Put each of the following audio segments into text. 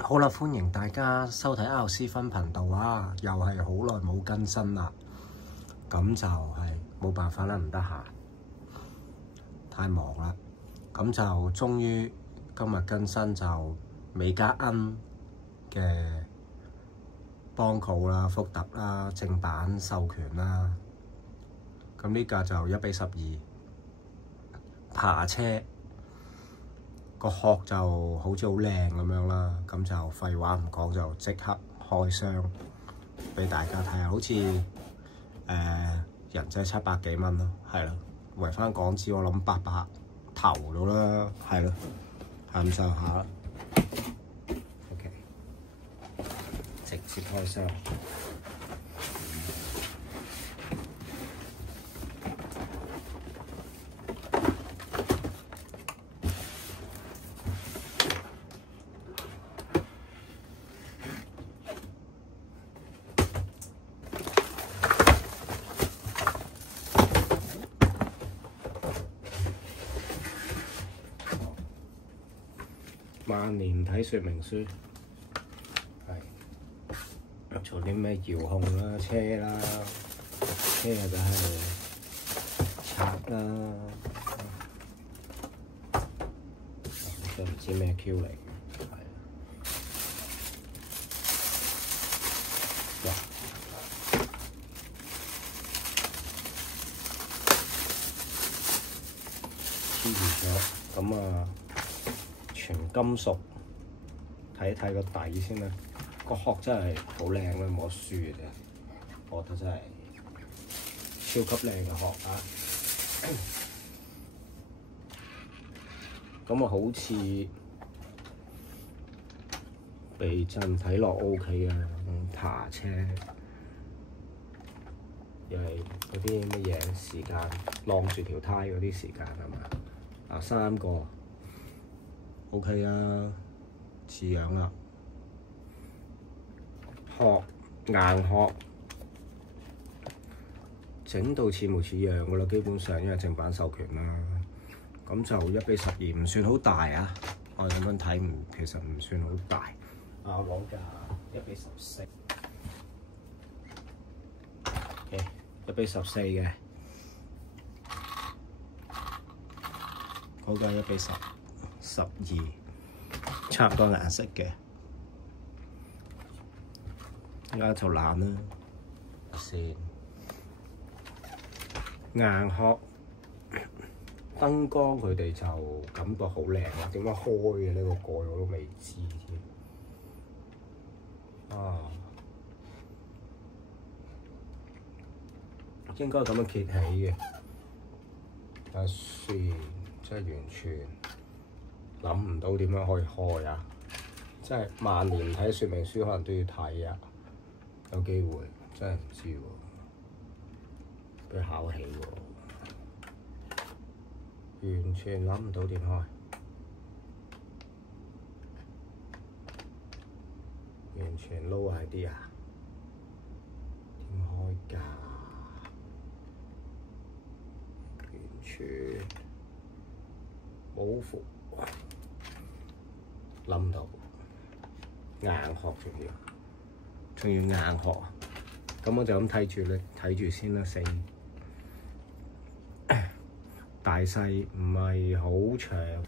好啦，歡迎大家收睇 RC 分頻道啊！又係好耐冇更新啦，咁就係冇辦法啦，唔得閒，太忙啦。咁就終於今日更新就美加恩嘅邦酷啦、福特啦、正版授權啦。咁呢架就1:12爬車。個殼就好似好靚咁樣啦，咁就廢話唔講，就即刻開箱俾大家睇下，好似人仔700幾蚊咯，係咯，圍翻港紙我諗800頭到啦，係咯，係咁上下啦。OK， 直接開箱。萬年睇說明書，係做啲咩遙控啦、車啦，車就係拆啦，都唔知咩 Q 嚟嘅，係哇！黐住咗，咁啊〜全金屬，睇一睇個底先啦。個殼真係好靚啦，冇得輸嘅啫。我覺得真係超級靚嘅殼啊！咁啊，好似避震睇落 OK 啊，爬車又係嗰啲乜嘢時間晾住條胎嗰啲時間係嘛？啊，3個。OK 啊，似樣啦，殼硬殼，整到似模似樣噶啦，基本上因為正版授權啦，咁就1:12，唔算好大啊。我咁樣睇其實唔算好大。啊，我講價1:14，1:14嘅，嗰個1:12，差唔多顏色嘅，而家就爛啦。先硬殼燈光佢哋就感覺好靚啊！點解開嘅呢個蓋我都未知添啊！應該咁樣揭起嘅，睇下先，真係完全諗唔到點樣可以開啊！真係萬年睇說明書，可能都要睇啊！有機會真係唔知喎，俾考起喎，完全諗唔到點開，完全 no idea 點開㗎，完全冇符。諗唔到硬殼仲要硬殼，咁我就咁睇住咧，睇住先啦。死大細唔係好長，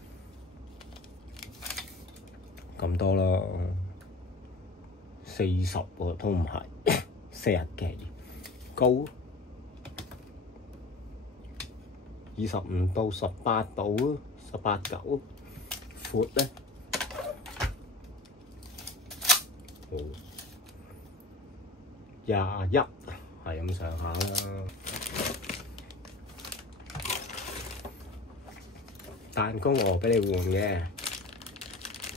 咁多啦，40喎都唔係40幾，高25到18度，18、9，闊咧。21係咁上下啦。彈弓我俾你換嘅，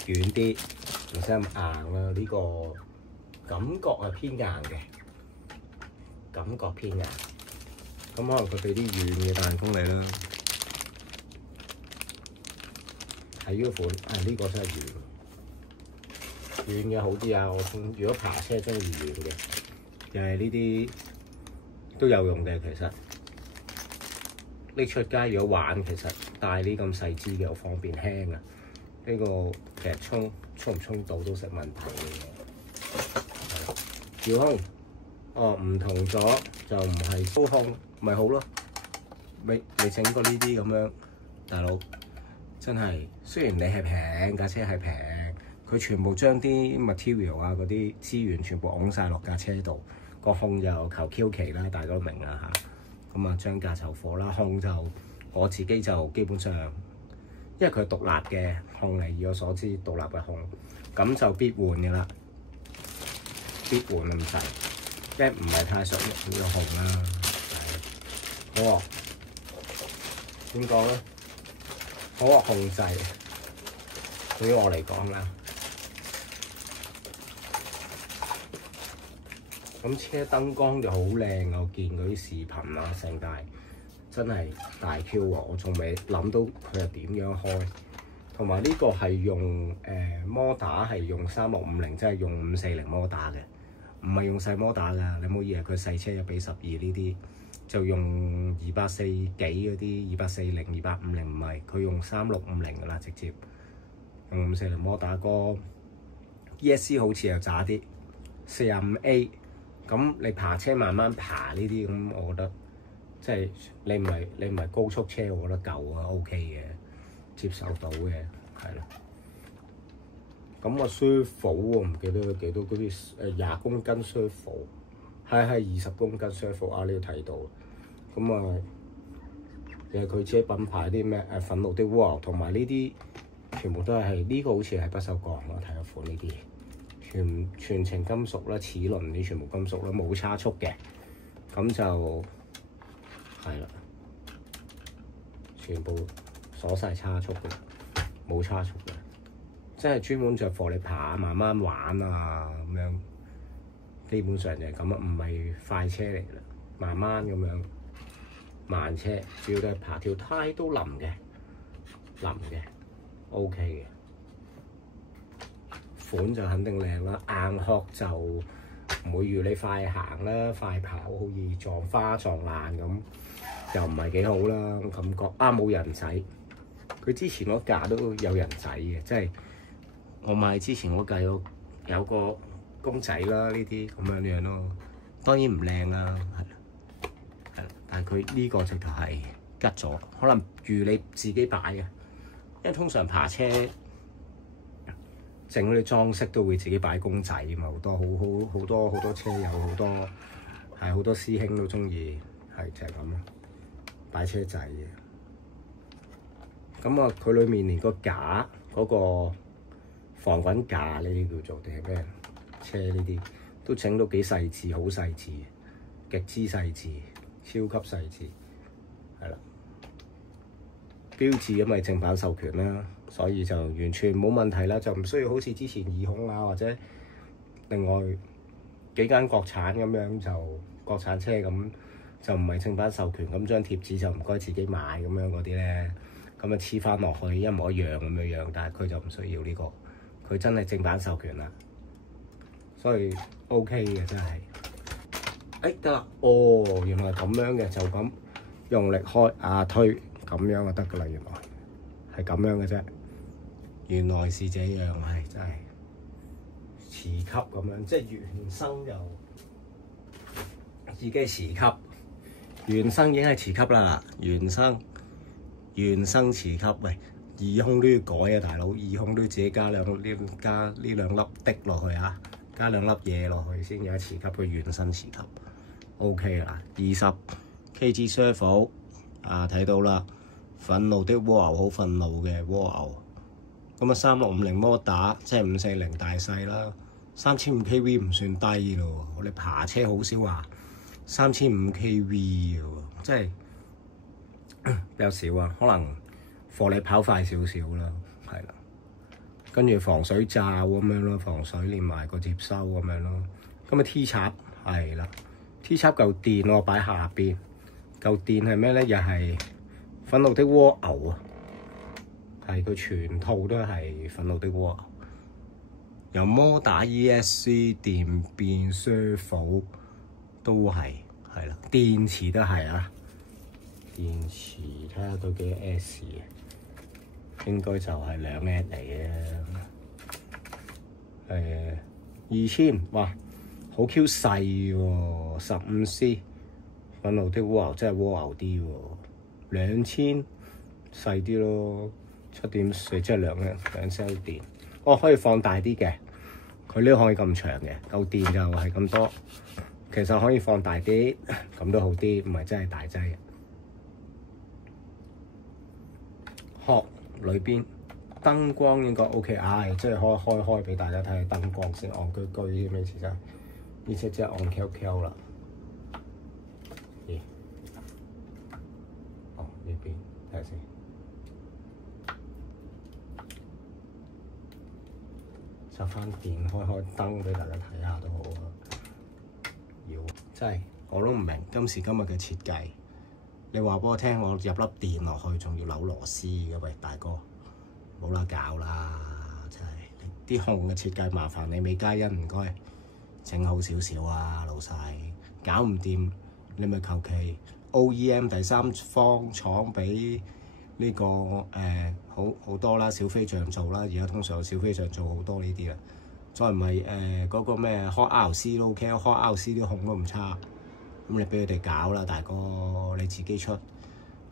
軟啲，唔使咁硬啦。呢個感覺係偏硬嘅，感覺偏硬。咁可能佢俾啲軟嘅彈弓你啦。係呢個款，呢個真係軟。軟嘅好啲啊！如果爬車中意軟嘅，又係呢啲都有用嘅。其實拎出街如果玩，其實帶呢咁細支嘅好方便，輕啊。呢個其實衝唔衝到都成問題嘅。遙控唔同咗就唔係操控，咪好咯。未整過呢啲咁樣，大佬真係雖然你係平架車係平，佢全部將啲 material 啊嗰啲資源全部拱晒落架車度，個控就求 Q 期啦，大家都明啦嚇。咁啊將價就貨啦，控就我自己就基本上，因為佢係獨立嘅控嚟，以我所知獨立嘅控，咁就必換嘅啦，必換咁滯，即係唔係太熟呢個控啦。好喎，點講咧？好惡控制，對於我嚟講啦。咁車燈光就好靚，我見嗰啲視頻啊，成大真係大 Q 喎！我仲未諗到佢係點樣開，同埋呢個係用摩打係用3650，即係用540摩打嘅，唔係用細摩打㗎。你唔好以為佢細車1:12呢啲，就用240幾嗰啲240、250唔係，佢用3650㗎啦，直接用540摩打。個 ESC 好似又渣啲45A。咁你爬車慢慢爬呢啲咁，我覺得即係你唔係高速車，我覺得夠啊 ，OK 嘅，接受到嘅，係啦。咁個 servo 我唔記得幾多嗰啲20公斤 servo， 係20公斤 servo 啊！呢度睇到。咁啊，又係佢自己品牌啲咩憤怒的蝸牛，同埋呢啲全部都係呢個好似係不鏽鋼咯，睇個款呢啲。全程金屬啦，齒輪啲全部金屬啦，冇差速嘅，咁就係啦，全部鎖晒差速嘅，冇差速嘅，即係專門着貨你爬慢慢玩啊咁樣，基本上就係咁啊，唔係快車嚟啦，慢慢咁樣慢車，主要都係爬，條胎都腍嘅，OK 嘅。款就肯定靚啦，硬殼就唔會預你快行啦，快跑好易撞花撞爛咁，又唔係幾好啦感覺。冇人仔，佢之前嗰架都有人仔嘅，即係我買之前嗰架有個公仔啦，呢啲咁樣咯。當然唔靚啦，係，但係佢呢個直頭係吉咗，可能預你自己擺嘅，因為通常爬車。整嗰啲裝飾都會自己擺公仔嘛，好多車友好多師兄都中意，係就係咁咯，擺車仔嘅。咁啊，佢裡面連個架嗰個防滾架呢啲叫做定係咩？車呢啲都整到幾細緻，好細緻，極之細緻，超級細緻，係啦。標誌因為正版授權啦，所以就完全冇問題啦，就唔需要好似之前二控啊或者另外幾間國產咁樣，就國產車咁就唔係正版授權，咁張貼紙就唔該自己買咁樣嗰啲咧，咁啊黐翻落去一模一樣咁樣，但係佢就唔需要呢個，佢真係正版授權啦，所以 OK 嘅真係。得啦，原來咁樣嘅，就咁用力開推。咁樣就得㗎啦，原來係咁樣嘅啫。原來是這樣，係真係磁吸咁樣，即係原生就已經係磁吸，原生已經係磁吸啦。原生磁吸，喂，二控都要改啊，大佬，二控都要自己加呢兩粒滴落去啊，加2粒嘢落去先有得磁吸嘅原生磁吸。OK 啦，20 kg servo。睇到啦，憤怒的蝸牛，好憤怒嘅蝸牛。咁啊，3650摩打，即係540大細啦。3500 kV 唔算低咯，我哋爬車好少話3500 kV 嘅喎，即係比較少啊。可能貨你跑快少少啦，係啦。跟住防水罩咁樣咯，防水連埋個接收咁樣咯。咁啊 T 插係啦 ，T 插嚿電我擺下邊。嚿電係咩咧？又係憤怒的蝸牛啊！係佢全套都係憤怒的蝸牛，由摩打 ESC 電變 servo 都係啦，電池都係啊！電池睇下佢幾 S 嘅，應該就係2S 嚟嘅。2000，哇，好 Q 細喎，15C， 憤怒的蝸牛真係蝸牛啲喎，2000細啲咯，7.4即係兩 cell 電，可以放大啲嘅，佢呢個可以咁長嘅，夠電就係咁多，其實可以放大啲，咁都好啲，唔係真係大劑嘅。殼裏邊燈光應該 OK， 即係開俾大家睇下燈光先，戇居居啲咩事真係，呢隻真係戇 Q Q 啦。咦？呢邊睇下先，插翻電開燈俾大家睇下都好啊。真係我都唔明今時今日嘅設計。你話俾我聽，我入粒電落去，仲要扭螺絲嘅，喂大哥，冇啦搞啦！真係啲控嘅設計麻煩你美嘉欣唔該整好少少啊，老細搞唔掂你咪求其 OEM 第三方廠俾呢個好多啦，小飛象做啦，而家通常小飛象做好多呢啲啦，再唔係嗰個咩 Hot RC 都 OK， Hot RC 啲控都唔差。咁你俾佢哋搞啦，大哥，你自己出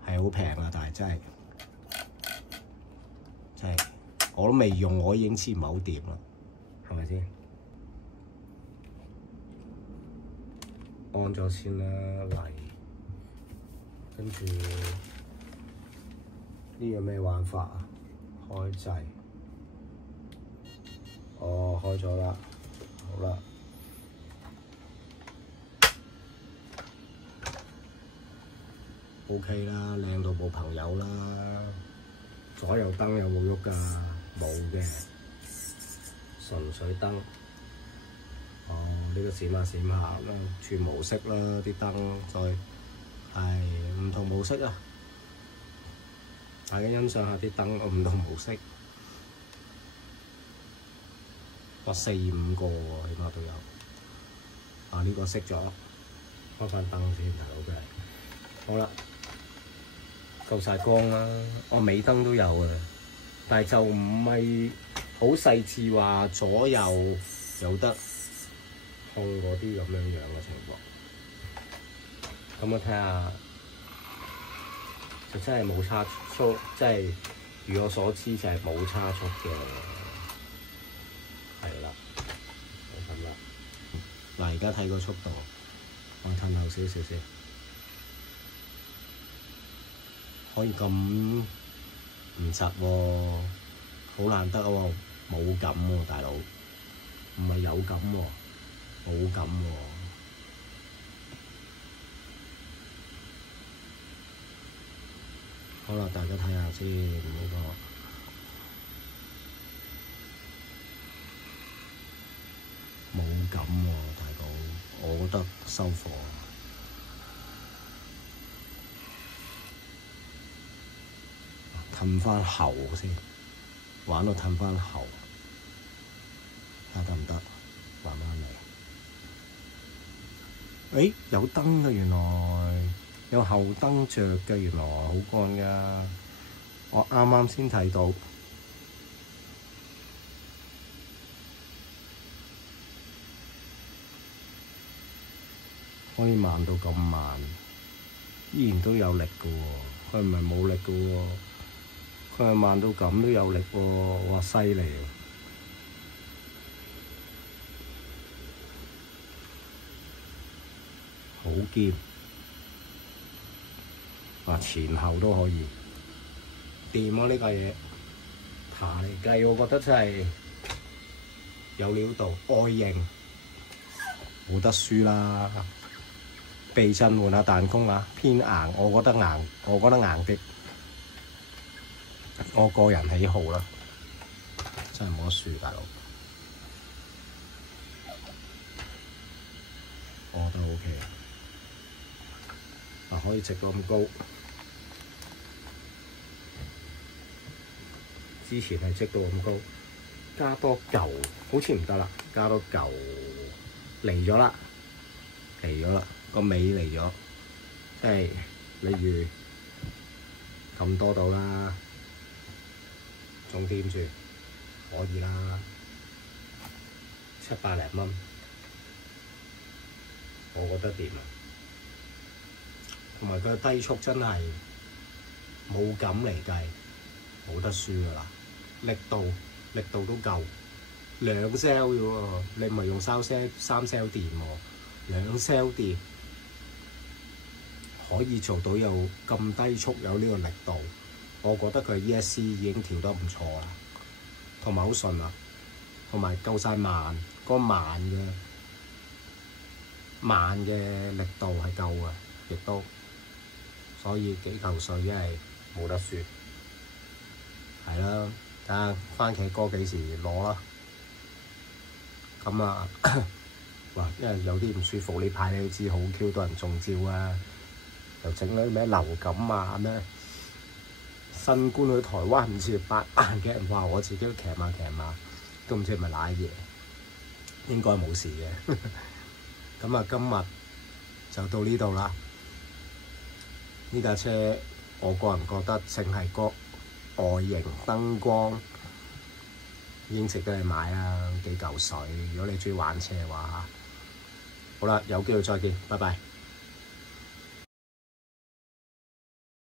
係好平啊，但係真係我都未用，我已經知唔係好掂啦，係咪先？安咗先啦，嚟，跟住呢個咩玩法啊？開掣，開咗啦，好啦。OK 啦，靚到冇朋友啦。左右燈有冇喐㗎？冇嘅，純粹燈。呢個閃下閃下啦，轉模式啦，啲燈再係唔同模式啊！大家欣賞下啲燈唔同模式。4、5個喎，起碼都有。呢個熄咗，開翻燈先睇到嘅。好啦。夠晒光啦，尾燈都有嘅，但係就唔係好細緻話左右有得控嗰啲咁樣嘅情況。咁我睇下，就真係冇差速，即係如我所知就係冇差速嘅，係啦，就咁啦。嗱，而家睇個速度，我褪後少少先。可以咁唔實喎，好難得喎，冇感喎，大佬，唔係有感喎，冇感喎。好啦，大家睇下先呢個冇感喎，大佬，我覺得收貨。褪翻後先，玩到褪翻後，睇下得唔得？慢慢嚟。有燈嘅原來，有後燈着嘅原來，好乾噶。我啱啱先睇到，可以慢到咁慢，依然都有力嘅喎，佢唔係冇力嘅喎。佢係慢到咁都有力喎，哇犀利啊！好堅，前後都可以掂啊！呢架嘢爬嚟計，我覺得真係有料到，外形冇得輸啦。避震換下彈弓啊，偏硬，我覺得硬啲。我個人喜好啦，真係冇得輸，大佬。我覺得 OK，可以直到咁高。之前係直到咁高，加多嚿，好似唔得啦，加多嚿嚟咗啦，個尾嚟咗，即係例如咁多度啦。仲掂住，可以啦。700零蚊，我覺得掂啊！同埋佢低速真係冇感嚟計，冇得輸㗎啦！力度都夠，2 cell 啫喎，你唔係用3 cell 電喎，2 cell 電可以做到有咁低速，有呢個力度，我覺得佢 ESC 已經調得唔錯啦，同埋好順啊，同埋夠晒慢，嗰個慢嘅力度係夠嘅，亦都所以幾嚿水真係冇得輸，係啦，睇下番茄哥幾時攞啦。咁啊，哇！因為有啲唔舒服，呢排你都知好 Q 多人中招啊，又整咗啲咩流感啊咩新冠去台灣唔知8萬幾人，哇！我自己都騎馬，都唔知係咪瀨嘢，應該冇事嘅。咁啊，今日就到呢度啦。呢架車我個人覺得淨係個外形燈光已經值得你買啦，幾嚿水。如果你中意玩車嘅話，好啦，有機會再見，拜拜。